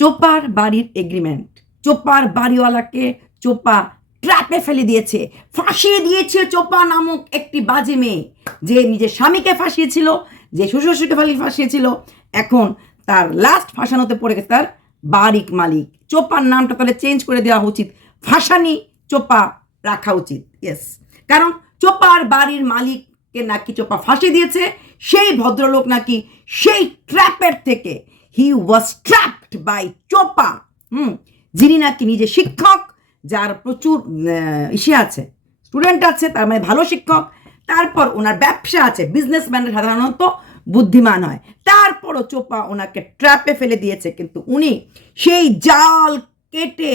চোপার বাড়ির এগ্রিমেন্ট চোপার বাড়িওয়ালাকে চোপা ট্র্যাপে ফেলে দিয়েছে। ফাঁসিয়ে দিয়েছে চোপা নামক একটি বাজে মেয়ে। যে নিজের স্বামীকে ফাঁসিয়েছিল, যে শ্বশুর শ্বশুরকে ফালি ফাঁসিয়েছিল, এখন তার লাস্ট ফাঁসানোতে পড়ে গেছে তার বাড়িক মালিক। চোপার নামটা তাহলে চেঞ্জ করে দেওয়া উচিত। ফাঁসানি চোপা রাখা উচিত ইয়েস কারণ চোপার বাড়ির মালিককে নাকি চোপা ফাঁসি দিয়েছে, সেই ভদ্রলোক নাকি সেই ট্র্যাপের থেকে হি ওয়াজ ট্র্যাপড বাই চোপা হুম, যিনি নাকি নিজে শিক্ষক, যার প্রচুর ইসে আছে, স্টুডেন্ট আছে, তার মানে ভালো শিক্ষক। তারপর ওনার ব্যবসা আছে বিজনেসম্যান সাধারণত বুদ্ধিমান হয়। তারপরও চোপা ওনাকে ট্র্যাপে ফেলে দিয়েছে, কিন্তু উনি সেই জাল কেটে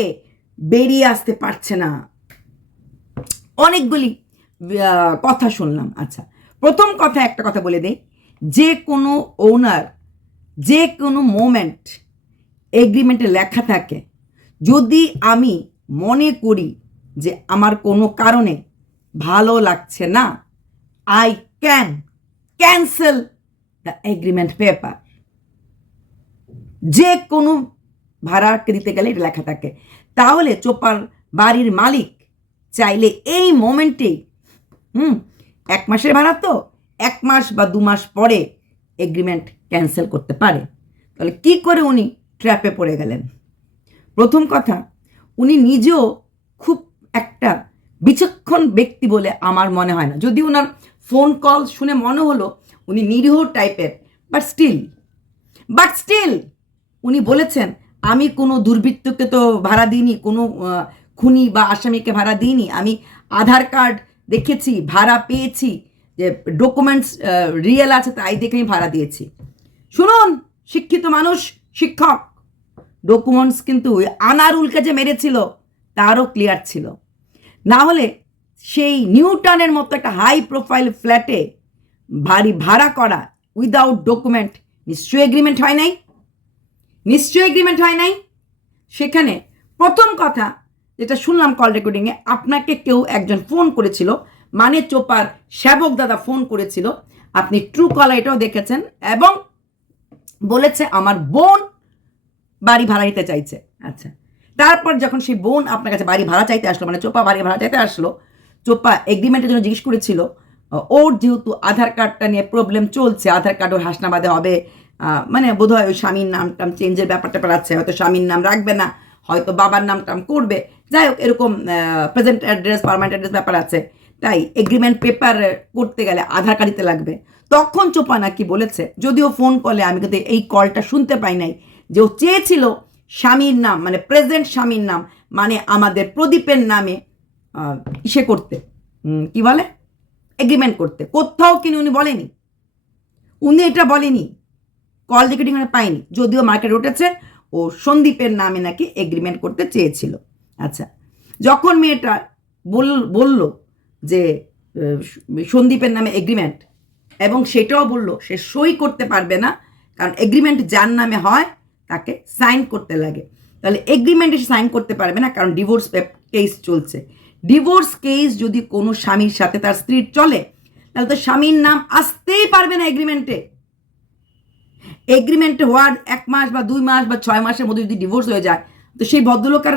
বেরিয়ে আসতে পারছে না। অনেকগুলি কথা শুনলাম। আচ্ছা প্রথম কথা একটা কথা বলে দেই। যে কোনো ওনার যে কোনো মোমেন্ট এগ্রিমেন্টে লেখা থাকে। যদি আমি মনে করি যে আমার কোনো কারণে ভালো লাগছে না I can cancel the agreement paper যে কোনো ভাড়াকে দিতে গেলে এটা লেখা থাকে। তাহলে চোপার বাড়ির মালিক চাইলে এই মোমেন্টেই হুম, এক মাসের ভাড়া তো, এক মাস বা দু মাস পরে এগ্রিমেন্ট ক্যান্সেল করতে পারে। তাহলে কি করে উনি ট্র্যাপে পড়ে গেলেন? প্রথম কথা, উনি নিজেও খুব একটা বিচক্ষণ ব্যক্তি বলে আমার মনে হয় না। যদি ওনার ফোন কল শুনে মনে হলো, উনি নিরীহ টাইপের, বাট স্টিল বাট স্টিল উনি বলেছেন, আমি কোনো দুর্বৃত্তকে তো ভাড়া দিইনি, কোনো খুনি বা আসামিকে ভাড়া দিইনি। আমি আধার কার্ড দেখেছি, ভাড়া পেয়েছি, যে ডকুমেন্টস রিয়েল আছে, তাই দেখে আমি ভাড়া দিয়েছি। শুনুন, শিক্ষিত মানুষ, শিক্ষক। ডকুমেন্টস কিন্তু আনারুলকে যে মেরেছিল, তারও ক্লিয়ার ছিল। না হলে সেই নিউটনের মতো একটা হাই প্রোফাইল ফ্ল্যাটে ভারী ভাড়া করা উইদাউট ডকুমেন্ট নিশ্চয়ই এগ্রিমেন্ট হয় নাই? নিশ্চয়ই এগ্রিমেন্ট হয় নাই? সেখানে প্রথম কথা যেটা শুনলাম কল রেকর্ডিংয়ে আপনাকে কেউ একজন ফোন করেছিল মানে চোপার সেবক দাদা ফোন করেছিল। আপনি ট্রু কলার এটাও দেখেছেন এবং বলেছে, আমার বোন বাড়ি ভাড়া নিতে চাইছে। আচ্ছা। তারপর যখন সেই বোন আপনার কাছে বাড়ি ভাড়া চাইতে আসলো মানে চোপা বাড়ি ভাড়া চাইতে আসলো, চোপা এগ্রিমেন্টের জন্য জিজ্ঞেস করেছিল ওর যেহেতু আধার কার্ডটা নিয়ে প্রবলেম চলছে, আধার কার্ড ওর হাসনাবাদে হবে মানে বোধহয় ওই স্বামীর নাম টাম চেঞ্জের ব্যাপারটা পেরাচ্ছে হয়তো স্বামীর নাম রাখবে না, হয়তো বাবার নাম টাম করবে। যাই হোক, এরকম প্রেজেন্ট অ্যাড্রেস পারমানেন্ট অ্যাড্রেস ব্যাপার আছে। তাই এগ্রিমেন্ট পেপার করতে গেলে আধার কার্ড দিতে লাগবে। তখন চোপা নাকি বলেছে, যদিও ফোন কলে আমি কিন্তু এই কলটা শুনতে পাই নাই, যে ও চেয়েছিল স্বামীর নাম মানে প্রেজেন্ট স্বামীর নাম মানে আমাদের প্রদীপের নামে ইসে করতে কি বলে? এগ্রিমেন্ট করতে। কোথাও কিনে উনি বলেনি। উনি এটা বলেনি। কল রেকর্ডিং মানে পাইনি। যদিও মার্কেট উঠেছে, ও সন্দীপের নামে নাকি এগ্রিমেন্ট করতে চেয়েছিল। আচ্ছা যখন মেয়েটা বল, বলল যে সন্দীপের নামে এগ্রিমেন্ট এবং সেটাও বলল, সে সই করতে পারবে না, কারণ এগ্রিমেন্ট যার নামে হয়, তাকে সাইন করতে লাগে। তাহলে এগ্রিমেন্টে সে সাইন করতে পারবে না, কারণ ডিভোর্স কেস চলছে। ডিভোর্স কেস যদি কোনো স্বামীর সাথে তার স্ত্রীর চলে, তাহলে তো স্বামীর নাম আসতেই পারবে না এগ্রিমেন্টে এগ্রিমেন্ট হওয়ার এক মাস বা দুই মাস বা ছয় মাসের মধ্যে যদি ডিভোর্স হয়ে যায়, তো সেই ভদ্রলোক আর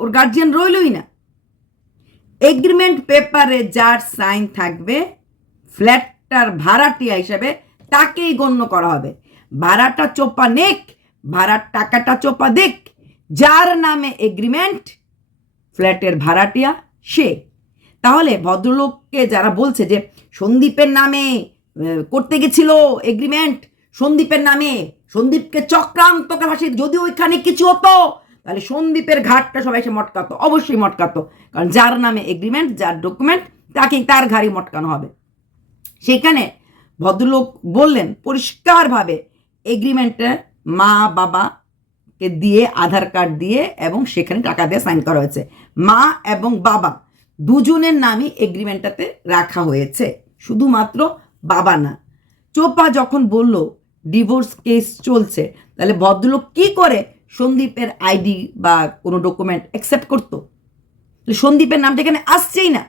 ওর গার্জিয়ান রইলই না। এগ্রিমেন্ট পেপারে যার সাইন থাকবে ফ্ল্যাটটার ভাড়াটিয়া হিসাবে তাকেই গণ্য করা হবে। ভাড়াটা চোপা নেক, ভাড়ার টাকাটা চোপা দেখ যার নামে এগ্রিমেন্ট ফ্ল্যাটের ভাড়াটিয়া সে। তাহলে ভদ্রলোককে যারা বলছে যে, সন্দীপের নামে করতে গেছিল এগ্রিমেন্ট সন্দীপের নামে, সন্দীপকে চক্রান্ত ভাষী যদি ওইখানে কিছু হতো, তাহলে সন্দীপের ঘাটটা সবাই এসে মটকাতো, অবশ্যই মটকাতো। কারণ যার নামে এগ্রিমেন্ট যার ডকুমেন্ট তাকেই তার ঘাড়ি মটকানো হবে। সেখানে ভদ্রলোক বললেন, পরিষ্কারভাবে এগ্রিমেন্টে মা বাবাকে দিয়ে আধার কার্ড দিয়ে এবং সেখানে টাকা দিয়ে সাইন করা হয়েছে। মা এবং বাবা দুজনের নামই এগ্রিমেন্টটাতে রাখা হয়েছে। শুধুমাত্র বাবা না। চোপা যখন বলল ডিভোর্স কেস চলছে, তাহলে ভদ্রলোক কি করে সন্দীপের আইডি বা কোনো ডকুমেন্ট অ্যাকসেপ্ট করতো? সন্দীপের নামটা এখানে আসছেই না।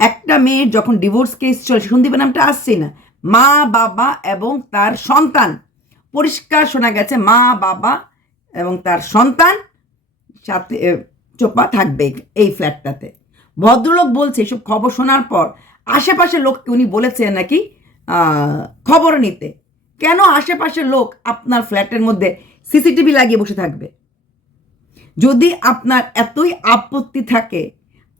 একটা মেয়ের যখন ডিভোর্স কেস চলে সন্দীপের নামটা আসছেই না, মা, বাবা এবং তার সন্তান। পরিষ্কার শোনা গেছে, মা, বাবা এবং তার সন্তান সাথে চোপা থাকবে এই ফ্ল্যাটটাতে ভদ্রলোক বলছে, এসব খবর শোনার পর আশেপাশের লোককে উনি বলেছেন নাকি খবর নিতে। কেন আশেপাশের লোক আপনার ফ্ল্যাটের মধ্যে সিসিটিভি লাগিয়ে বসে থাকবে? যদি আপনার এতই আপত্তি থাকে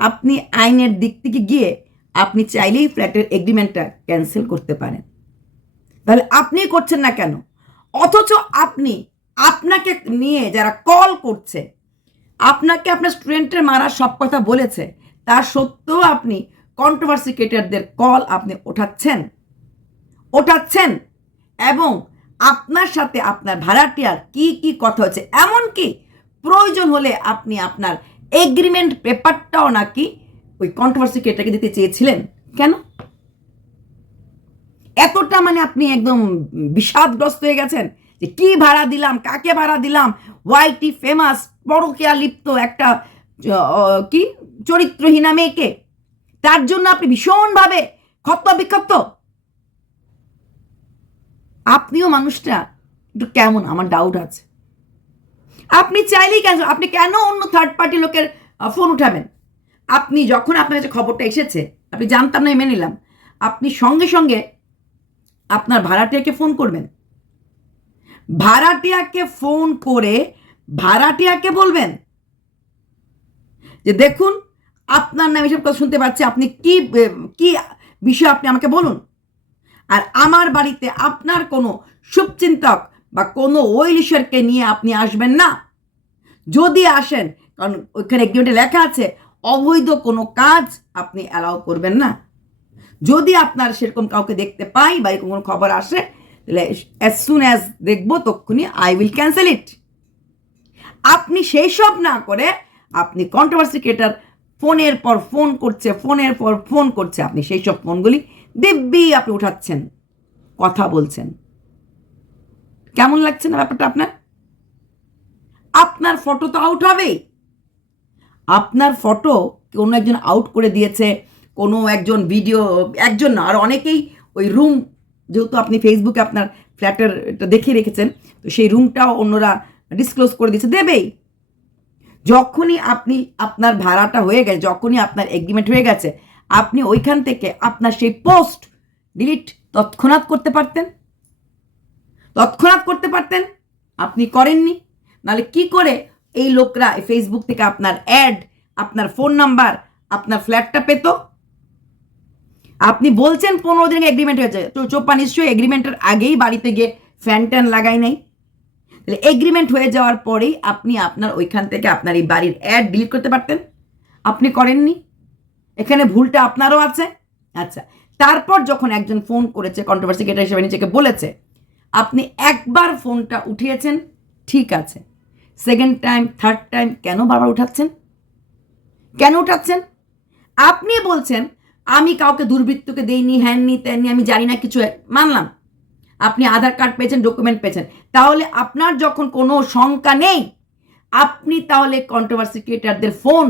আপনি আইনের দিক থেকে গিয়ে আপনি চাইলেই ফ্ল্যাটের এগ্রিমেন্টটা ক্যান্সেল করতে পারেন। তাহলে আপনি করছেন না কেন? অথচ আপনি আপনাকে নিয়ে যারা কল করছে, আপনাকে আপনার স্টুডেন্টের মারা সব কথা বলেছে, তার সত্ত্বেও আপনি কন্ট্রোভার্সি ক্রিয়েটারদের কল আপনি ওঠাচ্ছেন ওঠাচ্ছেন এবং আপনার সাথে আপনার ভাড়াটিয়ার কি কি কথা হচ্ছে এমনকি প্রয়োজন হলে আপনি আপনার এগ্রিমেন্ট পেপারটাও নাকি ওই কন্ট্রোভার্সি ক্রিয়েটারকে দিতে চেয়েছিলেন? কেন? এতটা মানে আপনি একদম বিষাদগ্রস্ত হয়ে গেছেন যে কি ভাড়া দিলাম, কাকে ভাড়া দিলাম? ওয়াইটি ফেমাস পরকিয়া লিপ্ত একটা কি? চরিত্রহীনা মেয়েকে। তার জন্য আপনি ভীষণভাবে ক্ষত বিক্ষত আপনিও মানুষটা, একটু কেমন? আমার ডাউট আছে। আপনি চাইলেই কেন আপনি কেন অন্য থার্ড পার্টি লোকের ফোন উঠাবেন? আপনি যখন আপনার কাছে খবরটা এসেছে, আপনি জানতাম না মেনে নিলাম। আপনি সঙ্গে সঙ্গে আপনার ভাড়াটিয়াকে ফোন করবেন। ভাড়াটিয়াকে ফোন করে ভাড়াটিয়াকে বলবেন যে, দেখুন, আপনার নামে এসব কথা শুনতে পাচ্ছি। আপনি কি কি বিষয় আপনি আমাকে বলুন? আর আমার বাড়িতে আপনার কোনো শুভচিন্তক বা কোনো ওয়েলিশারকে নিয়ে আপনি আসবেন না। যদি আসেন, কারণ ওইখানে এগ্রিমেন্টে লেখা আছে, অবৈধ কোনো কাজ আপনি অ্যালাউ করবেন না। যদি আপনার সেরকম কাউকে দেখতে পাই বা এরকম কোনো খবর আসে, তাহলে অ্যাজ সুন অ্যাজ দেখব, তক্ষুনি আই উইল ক্যান্সেল ইট আপনি সেই সব না করে আপনি কন্ট্রোভার্সি ক্রিয়েটার ফোনের পর ফোন করছে, ফোনের পর ফোন করছে, আপনি সেই সব ফোনগুলি দিব্যি আপনি উঠাচ্ছেন, কথা বলছেন। কেমন লাগছে না ব্যাপারটা আপনার? আপনার ফটো তো আউট হবেই। আপনার ফটো কোনো একজন আউট করে দিয়েছে, কোনো একজন ভিডিও একজন না, আর অনেকেই ওই রুম যেহেতু আপনি ফেসবুকে আপনার ফ্ল্যাটের দেখে রেখেছেন, তো সেই রুমটাও অন্যরা ডিসক্লোজ করে দিয়েছে, দেবেই। যখনই আপনি আপনার ভাড়াটা হয়ে গেছে, যখনই আপনার এগ্রিমেন্ট হয়ে গেছে, আপনি ওইখান থেকে আপনার সেই পোস্ট ডিলিট তৎক্ষণাৎ করতে পারতেন। তৎক্ষণাৎ করতে পারতেন, আপনি করেননি। নাহলে কি করে এই লোকরা ফেসবুক থেকে আপনার অ্যাড আপনার ফোন নাম্বার আপনার ফ্ল্যাটটা পেত? আপনি বলছেন পনেরো দিন এগ্রিমেন্ট হয়েছে। তো চোপ্পা নিশ্চয়ই এগ্রিমেন্টের আগেই বাড়িতে গিয়ে ফ্যান ট্যান লাগাই নাই। তাহলে এগ্রিমেন্ট হয়ে যাওয়ার পরেই আপনি আপনার ওইখান থেকে আপনার এই বাড়ির অ্যাড ডিলিট করতে পারতেন। আপনি করেননি। এখানে ভুলটা আপনারও আছে। আচ্ছা তারপর যখন একজন ফোন করেছে কন্ট্রোভার্সি গেটার হিসেবে নিজেকে বলেছে আপনি একবার ফোনটা উঠিয়েছেন, ঠিক আছে। সেকেন্ড টাইম থার্ড টাইম কেন বারবার উঠাচ্ছেন? কেন উঠাচ্ছেন? আপনি বলছেন, আমি কাউকে দুর্বৃত্তকে দেইনি, হ্যাননি, ত্যাননি, আমি জানি না কিছু মানলাম। আপনি আধার কার্ড পেয়েছেন ডকুমেন্ট পেয়েছেন। তাহলে আপনার যখন কোনো শঙ্কা নেই, আপনি তাহলে কন্ট্রোভার্সি ক্রিয়েটারদের ফোন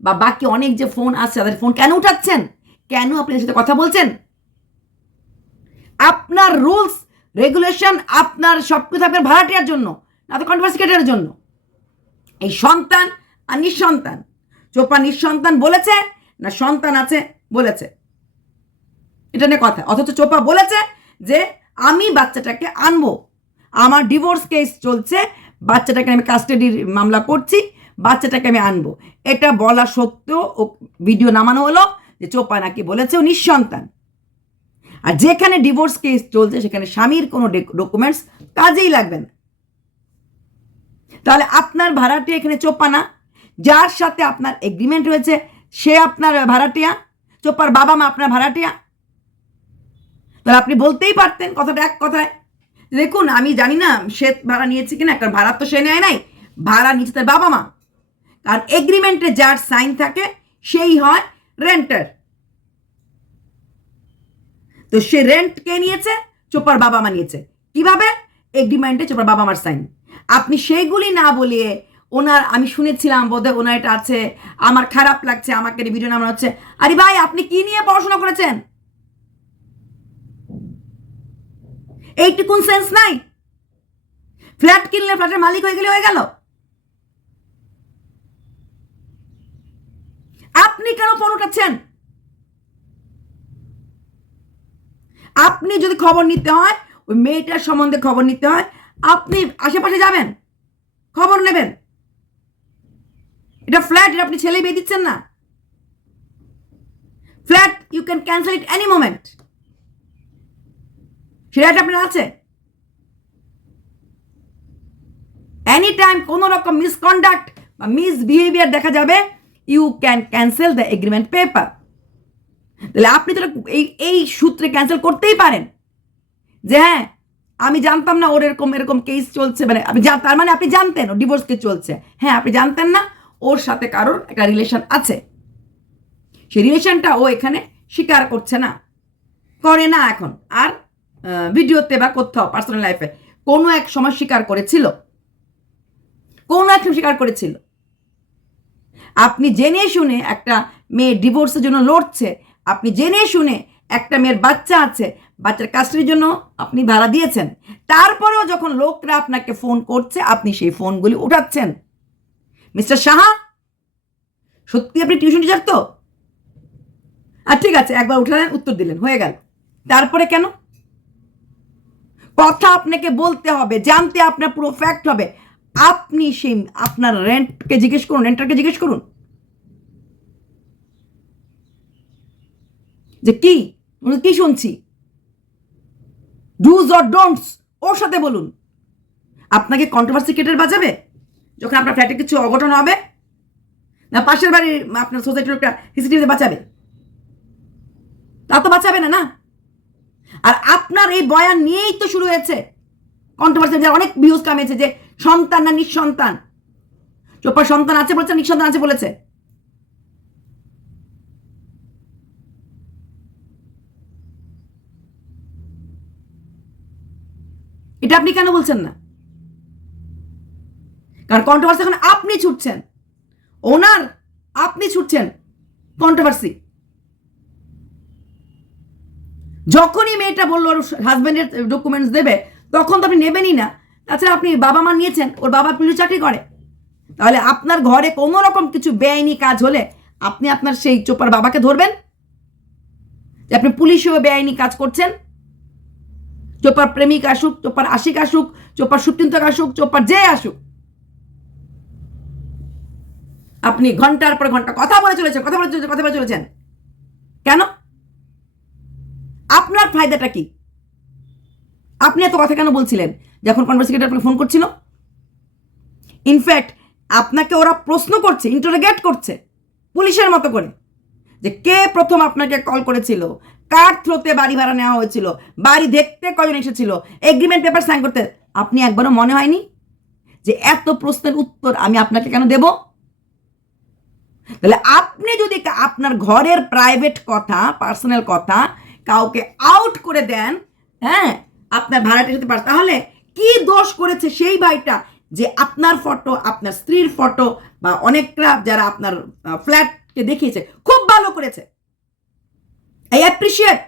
বা বাকি অনেক যে ফোন আছে, তাদের ফোন কেন উঠাচ্ছেন? কেন আপনি সাথে কথা বলছেন? আপনার রুলস রেগুলেশন আপনার সব কিছু আপনার ভাড়াটিয়ার জন্য, না তো কন্ট্রোভার্সি ক্রিয়েটারের জন্য। এই সন্তান আর নিঃসন্তান, চোপা নিঃসন্তান বলেছে না সন্তান আছে বলেছে? এটা নিয়ে কথা, অথচ চোপা বলেছে যে আমি বাচ্চাটাকে আনব। আমার ডিভোর্স কেস চলছে, বাচ্চাটাকে আমি কাস্টাডির মামলা করছি, বাচ্চাটাকে আমি আনব। এটা বলা সত্ত্বেও ভিডিও নামানো হলো যে চোপা নাকি বলেছে ও নিঃসন্তান। আর যেখানে ডিভোর্স কেস চলছে, সেখানে স্বামীর কোনো ডকুমেন্টস কাজেই লাগবে না। তাহলে আপনার ভাড়াটিয়া এখানে চোপা না। যার সাথে আপনার এগ্রিমেন্ট হয়েছে, সে আপনার ভাড়াটিয়া। চোপার বাবা মা আপনার ভাড়াটিয়া। তাহলে আপনি বলতেই পারতেন কথাটা এক কথায়। দেখুন, আমি জানি না সে ভাড়া নিয়েছে কিনা, কারণ ভাড়া তো সে নেয় নাই। ভাড়া নিচ্ছে তার বাবা মা। কারণ এগ্রিমেন্টে যার সাইন থাকে, সেই হয় রেন্টার তো সে রেন্ট কে নিয়েছে? চোপার বাবা মা নিয়েছে। কীভাবে? এগ্রিমেন্টে চোপার বাবা মার সাইন আপনি সেইগুলি না বলিয়ে ওনার, আমি শুনেছিলাম বোধহয় ওনার এটা আছে, আমার খারাপ লাগছে, আমাকে ভিডিও নামানো হচ্ছে। আরে ভাই, আপনি কি নিয়ে পড়াশোনা করেছেন? এইটুকুন সেন্স নাই? ফ্ল্যাট কিনলে ফ্ল্যাটের মালিক হয়ে গেলে হয়ে গেল। আপনি কেন ফোন উঠাচ্ছেন? আপনি যদি খবর নিতে হয়, ওই মেয়েটার সম্বন্ধে খবর নিতে হয়, আপনি আশেপাশে যাবেন, খবর নেবেন। এটা ফ্ল্যাট এটা আপনি ছেলে বিয়ে দিচ্ছেন না। Flat you can cancel it any moment সেটা আপনার আছে এনি টাইম কোনো রকম মিসকন্ডাক্ট বা মিসবিহেভিয়ার দেখা যাবে you can cancel the agreement paper তাহলে আপনি তো এটা এই এই সূত্রে ক্যান্সেল করতেই পারেন। যে হ্যাঁ আমি জানতাম না ওর এরকম এরকম কেস চলছে মানে আপনি তার মানে আপনি জানতেন ও ডিভোর্স কেস চলছে। হ্যাঁ আপনি জানতেন না ওর সাথে কারোর একটা রিলেশন আছে। সেই রিলেশনটা ও এখানে স্বীকার করছে না। করে না এখন। আর ভিডিওতে বা কোথাও পার্সোনাল লাইফে কোনো এক সময় স্বীকার করেছিল। কোনো এক স্বীকার করেছিল। আপনি জেনে শুনে একটা মেয়ে ডিভোর্সের জন্য লড়ছে আপনি জেনে শুনে একটা মেয়ের বাচ্চা আছে, বাচ্চার কাস্টাডির জন্য আপনি ভাড়া দিয়েছেন। তারপরেও যখন লোকরা আপনাকে ফোন করছে, আপনি সেই ফোনগুলি উঠাচ্ছেন। মিস্টার সাহা, সত্যি আপনি টিউশন টিচার তো? আর ঠিক আছে, একবার উঠালেন, উত্তর দিলেন, হয়ে গেল। তারপরে কেন? কথা আপনাকে বলতে হবে, জানতে আপনার পুরো ফ্যাক্ট হবে। আপনি সেই আপনার রেন্টকে জিজ্ঞেস করুন রেন্টারকে জিজ্ঞেস করুন। যে কি? কি শুনছি? ডুজ অর ডোন্টস ওর সাথে বলুন। আপনাকে কন্ট্রোভার্সি কেটের বাজাবে? যখন আপনার ফ্ল্যাটে কিছু অঘটন হবে, না পাশের বাড়ির আপনার সোসাইটির একটা হিসিটিভিতে বাঁচাবে? তা তো বাঁচাবে না না? আর আপনার এই বয়ান নিয়েই তো শুরু হয়েছে। কন্ট্রোভার্সি অনেক ভিউজ কামিয়েছে যে সন্তান না নিঃসন্তান। চোপার সন্তান আছে বলেছে, নিঃসন্তান আছে বলেছে। এটা আপনি কেন বলছেন না? কারণ কন্ট্রোভার্সি এখন আপনি ছুটছেন। ওনার আপনি ছুটছেন কন্ট্রোভার্সি যখনই মেয়েটা বলল ওর হাজব্যান্ডের ডকুমেন্টস দেবে, তখন তো আপনি নেবেনই না। তাছাড়া আপনি বাবা মা নিয়েছেন, ওর বাবা পুলিশ চাকরি করে। তাহলে আপনার ঘরে কোনো রকম কিছু বেআইনি কাজ হলে আপনি আপনার সেই চোপার বাবাকে ধরবেন? যে আপনি পুলিশ হয়ে বেআইনি কাজ করছেন? চোপার প্রেমিক আসুক, চোপার আশিক আসুক, চোপার সুপ্রিন্তক আসুক, চোপার যে আসুক। আপনি ঘণ্টার পর ঘণ্টা কথা বলে চলেছেন, কথা বলে কথা বলে চলেছেন। কেন? আপনার ফায়দাটা কি? আপনি এত কথা কেন বলছিলেন? যখন কনভার্সেটার আপনাকে ফোন করছিল? ইনফ্যাক্ট আপনাকে ওরা প্রশ্ন করছে ইন্টারোগেট করছে, পুলিশের মতো করে, যে কে প্রথম আপনাকে কল করেছিল? কার থ্রোতে বাড়ি ভাড়া নেওয়া হয়েছিল? বাড়ি দেখতে কজন এসেছিল? এগ্রিমেন্ট পেপার সাইন করতে। আপনি একবারও মনে হয়নি যে এত প্রশ্নের উত্তর আমি আপনাকে কেন দেব? তাহলে আপনি যদি আপনার ঘরের প্রাইভেট কথা পার্সোনাল কথা কাউকে আউট করে দেন হ্যাঁ আপনার ভাড়াটা সাথে পার তাহলে কি দোষ করেছে সেই ভাইটা যে আপনার ফটো আপনার স্ত্রীর ফটো বা অনেকরা যারা আপনার ফ্ল্যাটকে দেখিয়েছে, খুব ভালো করেছে। আই অ্যাপ্রিসিয়েট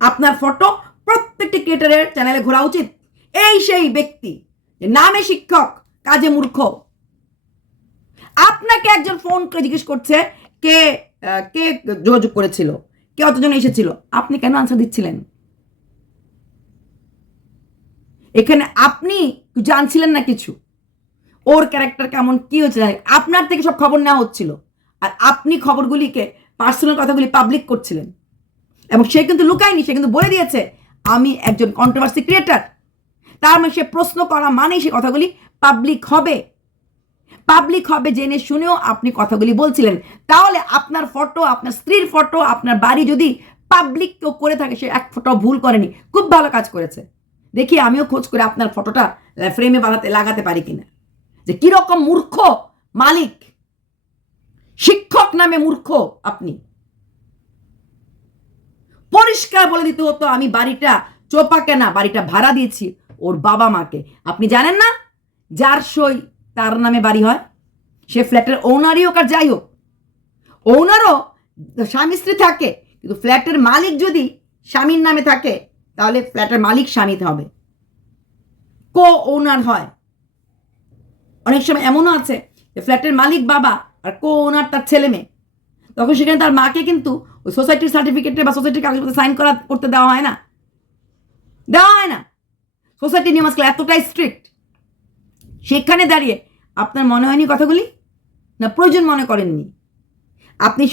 আপনার ফটো প্রত্যেকটি ক্রিয়েটারের চ্যানেলে ঘোরা উচিত। এই সেই ব্যক্তি নামে শিক্ষক, কাজে মূর্খ। আপনাকে একজন ফোন করে জিজ্ঞেস করছে, কে কে যোগাযোগ করেছিল, কে অতজন এসেছিল, আপনি কেন আনসার দিচ্ছিলেন? এখানে আপনি জানছিলেন না কিছু। ওর ক্যারেক্টার কেমন, কি হয়েছে, আপনার থেকে সব খবর নেওয়া হচ্ছিল। আর আপনি খবরগুলিকে পার্সোনাল কথাগুলি পাবলিক করছিলেন। এবং সে কিন্তু লুকায়নি, সে কিন্তু বলে দিয়েছে, আমি একজন কন্ট্রোভার্সি ক্রিয়েটার তার মানে সে প্রশ্ন করা মানেই সে কথাগুলি পাবলিক হবে। পাবলিক হবে জেনে শুনেও আপনি কথাগুলি বলছিলেন। তাহলে আপনার ফটো আপনার স্ত্রীর ফটো আপনার বাড়ি যদি পাবলিক কেউ করে থাকে, সে এক ফটো ভুল করেনি। খুব ভালো কাজ করেছে। দেখি আমিও খোঁজ করে আপনার ফটোটা ফ্রেমে বানাতে, লাগাতে পারি কিনা। যে কীরকম মূর্খ মালিক। শিক্ষক নামে মূর্খ আপনি। পরিষ্কার বলে দিতে হতো, আমি বাড়িটা চোপাকে না বাড়িটা ভাড়া দিয়েছি ওর বাবা মাকে। আপনি জানেন না যার সই তার নামে বাড়ি হয়? সে ফ্ল্যাটের ওনারই হোক আর যাই হোক। ওনারও স্বামী স্ত্রী থাকে, কিন্তু ফ্ল্যাটের মালিক যদি স্বামীর নামে থাকে, তাহলে ফ্ল্যাটের মালিক স্বামীতে হবে। কো ওনার হয়। অনেক সময় এমনও আছে যে ফ্ল্যাটের মালিক বাবা আর কো ওনার তার ছেলে মেয়ে? তখন সেখানে তার মাকে কিন্তু ওই সোসাইটির সার্টিফিকেটে বা সোসাইটির কাগজপত্রে সাইন করা করতে দেওয়া হয় না। দেওয়া হয় না। সোসাইটি নিয়ম আজকাল এতটাই স্ট্রিক্ট সেখানে দাঁড়িয়ে আপনার মনে হয়নি কথাগুলি? না প্রয়োজন মনে করেননি? আপনি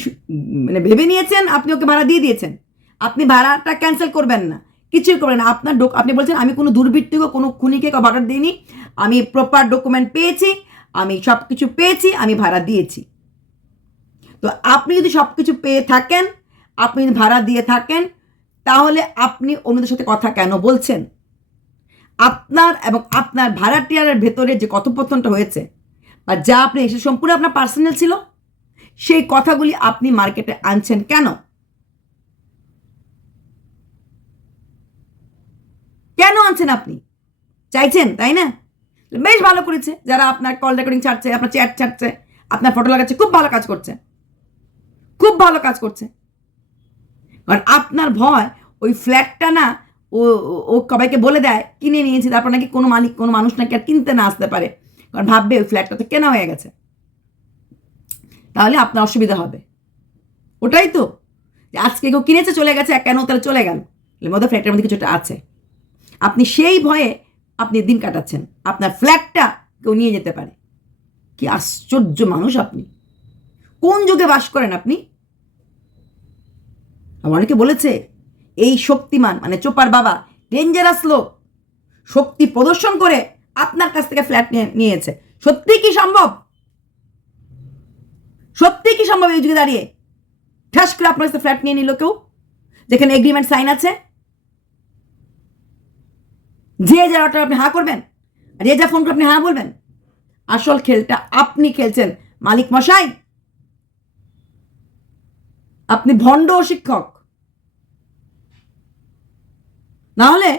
মানে ভেবে নিয়েছেন, আপনি ওকে ভাড়া দিয়ে দিয়েছেন। আপনি ভাড়াটা ক্যান্সেল করবেন না। কিছুই করবেন না। আপনার আপনি বলছেন, আমি কোনো দুর্বৃত্তকে, কোনো খুনিকে ভাড়া দিইনি। আমি প্রপার ডকুমেন্ট পেয়েছি। আমি সব কিছু পেয়েছি, আমি ভাড়া দিয়েছি। তো আপনি যদি সব কিছু পেয়ে থাকেন, আপনি যদি ভাড়া দিয়ে থাকেন, তাহলে আপনি অন্যদের সাথে কথা কেন বলছেন? আপনার এবং আপনার ভাড়াটিয়ারের ভেতরে যে কথোপকথনটা হয়েছে, বা যা আপনি এসে সম্পূর্ণ আপনার পার্সোনাল ছিল, সেই কথাগুলি আপনি মার্কেটে আনছেন কেন? কেন আনছেন আপনি? চাইছেন, তাই না? বেশ ভালো করেছে। যারা আপনার কল রেকর্ডিং ছাড়ছে, আপনার চ্যাট ছাড়ছে, আপনার ফটো লাগাচ্ছে, খুব ভালো কাজ করছে। খুব ভালো কাজ করছে। কারণ আপনার ভয়, ওই ফ্ল্যাটটা না, ও, ও- সবাইকে বলে দেয়, কিনে নিয়েছি, তারপর নাকি কোনো মালিক, কোনো মানুষ নাকি আর কিনতে না আসতে পারে। কারণ ভাববে ওই ফ্ল্যাটটা তো কেনা হয়ে গেছে। তাহলে আপনার অসুবিধা হবে। ওটাই তো। যে আজকে কেউ কিনেছে, চলে গেছে কেন তাহলে চলে গেল? মধ্যে ফ্ল্যাটের মধ্যে কিছুটা আছে। আপনি সেই ভয়ে আপনি দিন কাটাচ্ছেন। আপনার ফ্ল্যাটটা কেউ নিয়ে যেতে পারে। কি আশ্চর্য মানুষ আপনি। কোন যুগে বাস করেন আপনি? আবার অনেকে বলেছে, এই শক্তিমান মানে চোপার বাবা ডেঞ্জারাস লোক, শক্তি প্রদর্শন করে আপনার কাছ থেকে ফ্ল্যাট নিয়ে, নিয়েছে। সত্যি কি সম্ভব? সত্যি কি সম্ভব এই যুগে দাঁড়িয়ে? ঠাস করে আপনার কাছে ফ্ল্যাট নিয়ে নিল কেউ? যেখানে এগ্রিমেন্ট সাইন আছে? যে যা অর্ডার আপনি হা করবেন, আর যে যা ফোন করে আপনি হ্যাঁ বলবেন, আসল খেলটা আপনি খেলছেন। মালিক মশাই, আপনি ভণ্ড শিক্ষক। না হলে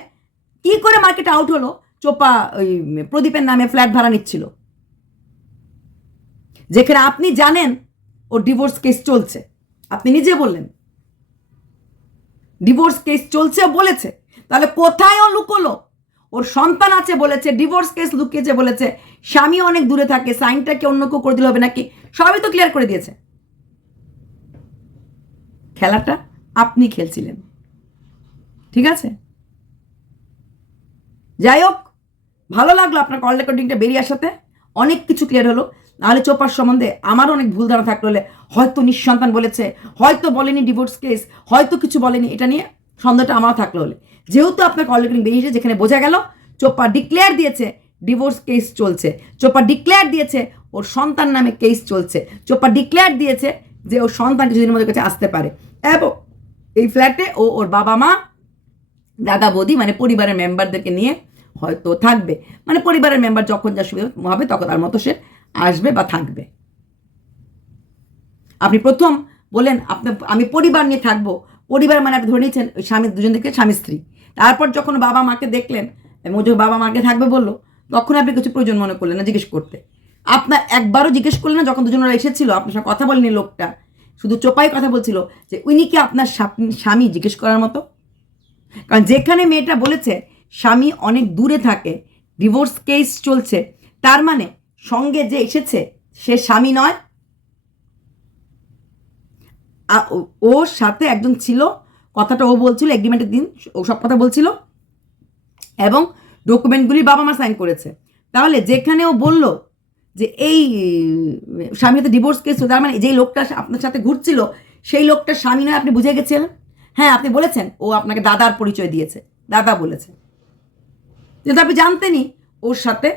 কি করে মার্কেট আউট হলো? চোপা ওই প্রদীপের নামে ফ্ল্যাট ভাড়া নিচ্ছিল। যেখানে আপনি জানেন ও ডিভোর্স কেস চলছে। আপনি নিজে বললেন। ডিভোর্স কেস চলছে বলেছে। তাহলে কোথায় ও লুকোলো? ওর সন্তান আছে বলেছে ডিভোর্স কেস লুকিয়েছে বলেছে। স্বামী অনেক দূরে থাকে, সাইনটাকে অন্য কেউ করে দিলে হবে নাকি? সবই তো ক্লিয়ার করে দিয়েছে। খেলাটা আপনি খেলছিলেন। ঠিক আছে? যাই হোক, ভালো লাগল আপনার কল রেকর্ডিংটা বেরিয়ে আসাতে। অনেক কিছু ক্লিয়ার হলো। নাহলে চোপার সম্বন্ধে আমার অনেক ভুল ধারণা থাকলে হলে হয়তো নিঃসন্তান বলেছে, হয়তো বলেনি ডিভোর্স কেস হয়তো কিছু বলেনি। এটা নিয়ে সন্দেহটা আমার থাকলে হলে। যেহেতু আপনার কল রেকর্ডিং বেরিয়েছে, যেখানে বোঝা গেল চোপা ডিক্লেয়ার দিয়েছে ডিভোর্স কেস চলছে। চোপা ডিক্লেয়ার দিয়েছে, ওর সন্তান নামে কেস চলছে। চোপা ডিক্লেয়ার দিয়েছে যে ওর সন্তান কিছুদিনের মধ্যে কাছে আসতে পারে। এবং এই ফ্ল্যাটে ও ওর বাবা মা, দাদা, বৌদি মানে পরিবারের মেম্বারদেরকে নিয়ে হয়তো থাকবে। মানে পরিবারের মেম্বার যখন যা সুবিধা হবে, তখন তার মতো সে আসবে বা থাকবে। আপনি প্রথম বলেন, আপনি, আমি পরিবার নিয়ে থাকব পরিবার মানে আপনি ধরে নিয়েছেন, ওই স্বামী, দুজন থেকে স্বামী স্ত্রী। তারপর যখন বাবা মাকে দেখলেন, এবং যখন বাবা মাকে থাকবে বলল, তখন আপনি কিছু প্রয়োজন মনে করলেন না, জিজ্ঞেস করতে। আপনার একবারও জিজ্ঞেস করলেন না, যখন দুজনেরা এসেছিল, আপনার সঙ্গে কথা বলেনি লোকটা, শুধু চোপাই কথা বলছিল, যে উনি কি আপনার স্বামী জিজ্ঞেস করার মতো? কারণ যেখানে মেয়েটা বলেছে, স্বামী অনেক দূরে থাকে ডিভোর্স কেস চলছে, তার মানে সঙ্গে যে এসেছে, সে স্বামী নয় ওর সাথে একজন ছিল, কথাটা ও বলছিল এগ্রিমেন্টের দিন ও সব কথা বলছিল, এবং ডকুমেন্টগুলি বাবা মা সাইন করেছে। তাহলে যেখানে ও বলল যে এই স্বামী হাতে ডিভোর্স কেস তার মানে যেই লোকটা আপনার সাথে ঘুরছিল, সেই লোকটা স্বামী নয়, আপনি বুঝে গেছিলেন হ্যাঁ আপনি বলেছেন, ও আপনাকে দাদার পরিচয় দিয়েছে, দাদা বলেছে। যেহেতু আপনি জানতেনই ওর সাথে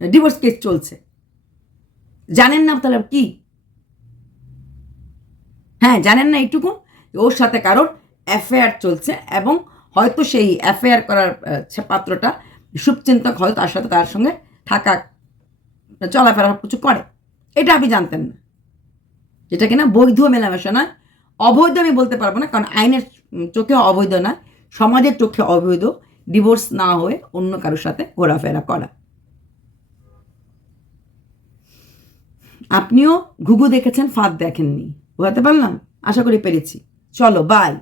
ডিভোর্স কেস চলছে। জানেন না তাহলে কি? হ্যাঁ জানেন না এইটুকু? ওর সাথে কারোর অ্যাফেয়ার চলছে এবং হয়তো সেই অ্যাফেয়ার করার পাত্রটা শুভচিন্তক হয়তো তার সাথে তার সঙ্গে থাকা, চলাফেরা কিছু করে। এটা আপনি জানতেন না। যেটা কিনা বৈধ মেলামেশা নয়। অবৈধ আমি বলতে পারব না, কারণ আইনের চোখে অবৈধ না সমাজের চোখে অবৈধ। ডিভোর্স না হয়ে অন্য কারোর সাথে ঘোরাফেরা করা। আপনিও ঘুঘু দেখেছেন, ফাঁদ দেখেননি। বোঝাতে পারলাম? আশা করি পেরেছি। চলো বাই